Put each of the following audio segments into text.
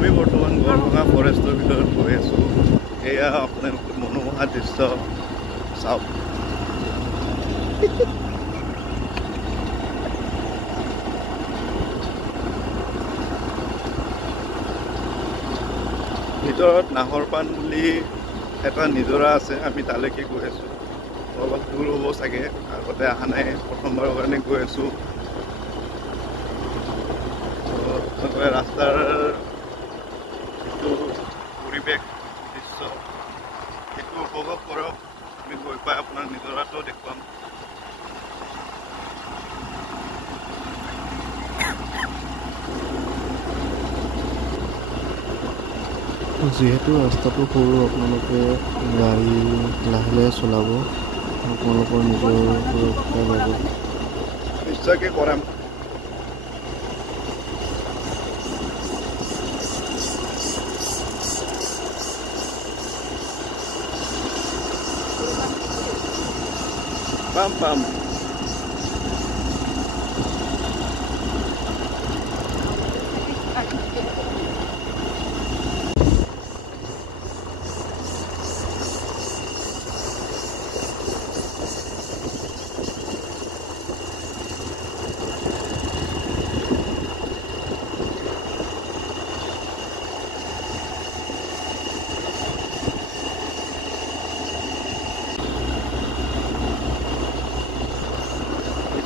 আমি বৰ্তমান গড়ভঙা ফৰেষ্টৰ ভিতৰত গৈ আছোঁ। এয়া আপোনালোকে মনোমোহা দৃশ্য চাওক। ভিতৰত নাহৰপান বুলি এটা নিজৰা আছে, আমি তালৈকে গৈ আছোঁ। অলপ দূৰ হ'ব চাগে, আগতে অহা নাই, প্ৰথমবাৰৰ কাৰণে গৈ আছোঁ। ৰাস্তাৰ যিটো পৰিৱেশ দৃশ্য সেইটো উপভোগ কৰক। আমি গৈ পাই আপোনাৰ নিজৰাটো দেখুৱাম। যিহেতু ৰাস্তাটো সৰু, আপোনালোকে গাড়ী লাহে লাহে চলাব, আপোনালোকৰ নিজৰ সুৰক্ষাৰ বাবে। নিশ্চয়কৈ কৰাম। পাম পাম।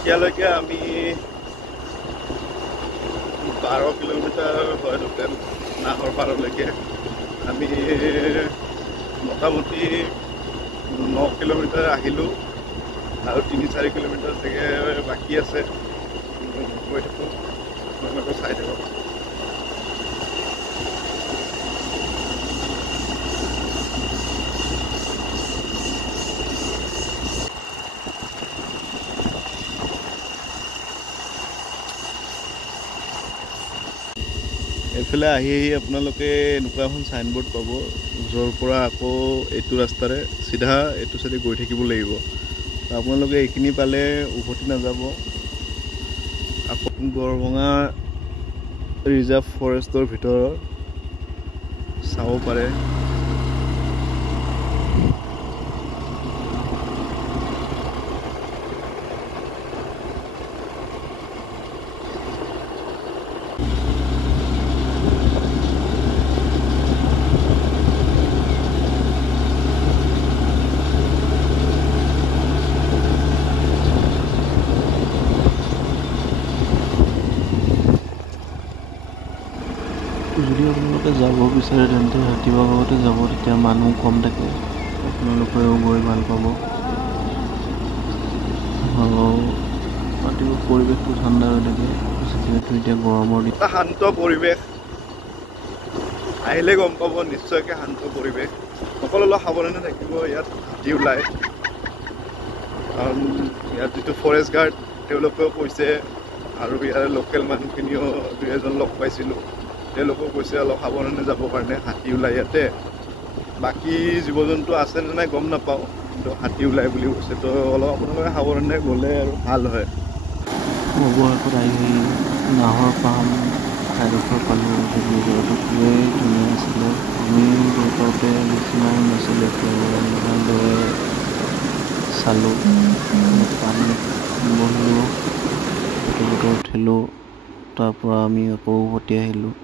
এতিয়ালৈকে আমি 12 কিলোমিটাৰ হয় টোটেল নাহৰপাৰলৈকে। আমি মোটামুটি 9 কিলোমিটাৰ আহিলোঁ আৰু 3-4 কিলোমিটাৰ চাগে বাকী আছে। গৈ থাকোঁ, আপোনালোকে চাই থাকক। এইফালে আহি আপোনালোকে এনেকুৱা এখন চাইনবোৰ্ড পাব, য'ৰ পৰা আকৌ এইটো ৰাস্তাৰে চিধা এইটো চাইডে গৈ থাকিব লাগিব। আপোনালোকে এইখিনি পালে উভতি নাযাব, আকৌ গড়ভঙা ৰিজাৰ্ভ ফৰেষ্টৰ ভিতৰত চাব পাৰে। যদি আপোনালোকে যাব বিচাৰে তেন্তে ৰাতিপুৱা ভাগতে যাব, তেতিয়া মানুহ কম থাকে, আপোনালোকেও গৈ ভাল পাব। আৰু ৰাতিপুৱা পৰিৱেশটো ঠাণ্ডা হৈ থাকে, যিহেতু এতিয়া গৰমৰ দিন। এটা শান্ত পৰিৱেশ, আহিলে গম পাব, নিশ্চয়কৈ শান্ত পৰিৱেশ। সকলো অলপ সাৱধানে থাকিব, ইয়াত হাতী ওলায়। কাৰণ ইয়াত যিটো ফৰেষ্ট গাৰ্ড তেওঁলোকেও কৈছে, আৰু ইয়াৰ লোকেল মানুহখিনিও 2-এজন লগ পাইছিলোঁ, তেওঁলোকেও কৈছে অলপ সাৱধানে যাবৰ কাৰণে, হাতী ওলায় ইয়াতে। বাকী জীৱ জন্তু আছে নে নাই গম নাপাওঁ, কিন্তু হাতী ওলায় বুলি কৈছে। তো অলপ আপোনালোকে সাৱধানে গ'লে আৰু ভাল হয়। অৱশেষত আহি নাহৰপান ঠাইডোখৰ পালোঁ। নিজৰাটো খুবেই ধুনীয়া আছিলে। আমি গৈ পাওঁতে বেছি মানুহ নাছিলে, ভালদৰে চালোঁ, পানীত বহিলোঁ, ফটো উঠিলোঁ। তাৰ পৰা আমি আকৌ উভতি আহিলোঁ।